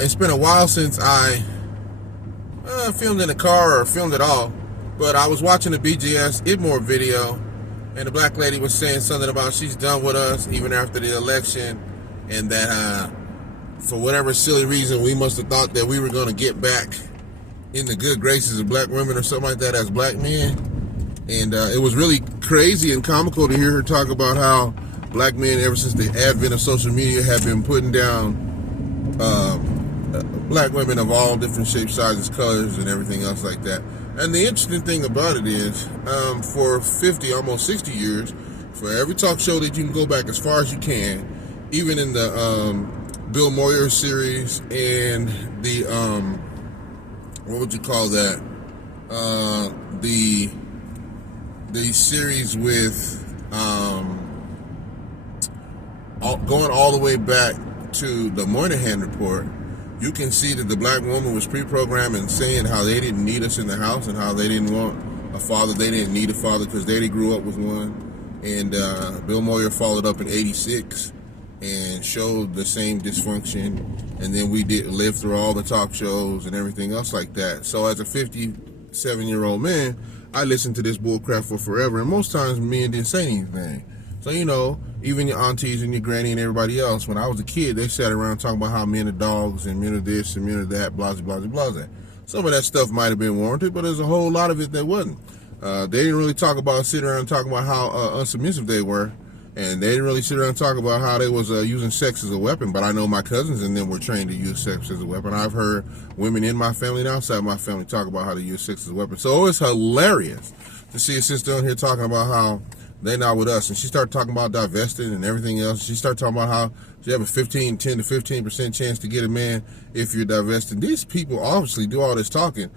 It's been a while since I filmed in a car or filmed at all, but I was watching the BGS IBMOR video, and the black lady was saying something about she's done with us even after the election, and that for whatever silly reason we must have thought that we were going to get back in the good graces of black women or something like that as black men. And it was really crazy and comical to hear her talk about how black men, ever since the advent of social media, have been putting down black women of all different shapes, sizes, colors, and everything else like that. And the interesting thing about it is, for 50, almost 60 years, for every talk show that you can go back as far as you can, even in the Bill Moyer series and the, what would you call that? The series with going all the way back to the Moynihan Report, you can see that the black woman was pre-programmed and saying how they didn't need us in the house and how they didn't want a father. They didn't need a father because they grew up with one. And Bill Moyer followed up in '86 and showed the same dysfunction. And then we did live through all the talk shows and everything else like that. So as a 57-year-old man, I listened to this bullcrap for forever. And most times men didn't say anything. So, you know, even your aunties and your granny and everybody else, when I was a kid, they sat around talking about how men are dogs and men are this and men are that, blah, blah, blah, blah. Some of that stuff might have been warranted, but there's a whole lot of it that wasn't. They didn't really talk about, sit around and talk about how unsubmissive they were. And they didn't really sit around and talk about how they was using sex as a weapon. But I know my cousins and them were trained to use sex as a weapon. I've heard women in my family and outside my family talk about how to use sex as a weapon. So it's hilarious to see a sister on here talking about how they're not with us. And she started talking about divesting and everything else. She started talking about how you have a 10 to 15% chance to get a man if you're divesting. These people obviously do all this talking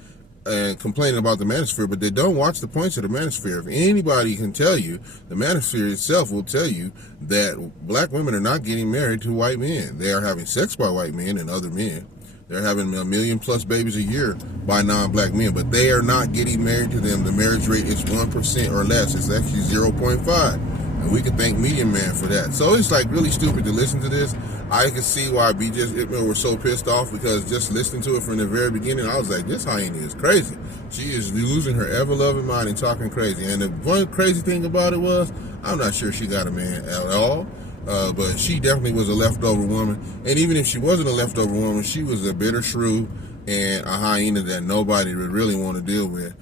and complaining about the manosphere, but they don't watch the points of the manosphere. If anybody can tell you, the manosphere itself will tell you that black women are not getting married to white men. They are having sex by white men and other men. They're having 1 million plus babies a year by non-black men, but they are not getting married to them. The marriage rate is 1% or less. It's actually 0.5. And we can thank Medium Man for that. So it's like really stupid to listen to this. I can see why BGS IBMOR was so pissed off, because just listening to it from the very beginning, I was like, this hyena is crazy. She is losing her ever-loving mind and talking crazy. And the one crazy thing about it was, I'm not sure she got a man at all. But she definitely was a leftover woman. And even if she wasn't a leftover woman, she was a bitter shrew and a hyena that nobody would really want to deal with.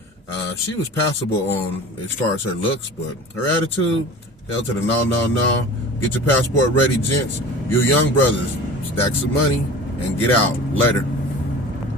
She was passable on as far as her looks, but her attitude, hell to the no. Get your passport ready, gents. You young brothers, stack some money and get out. Later.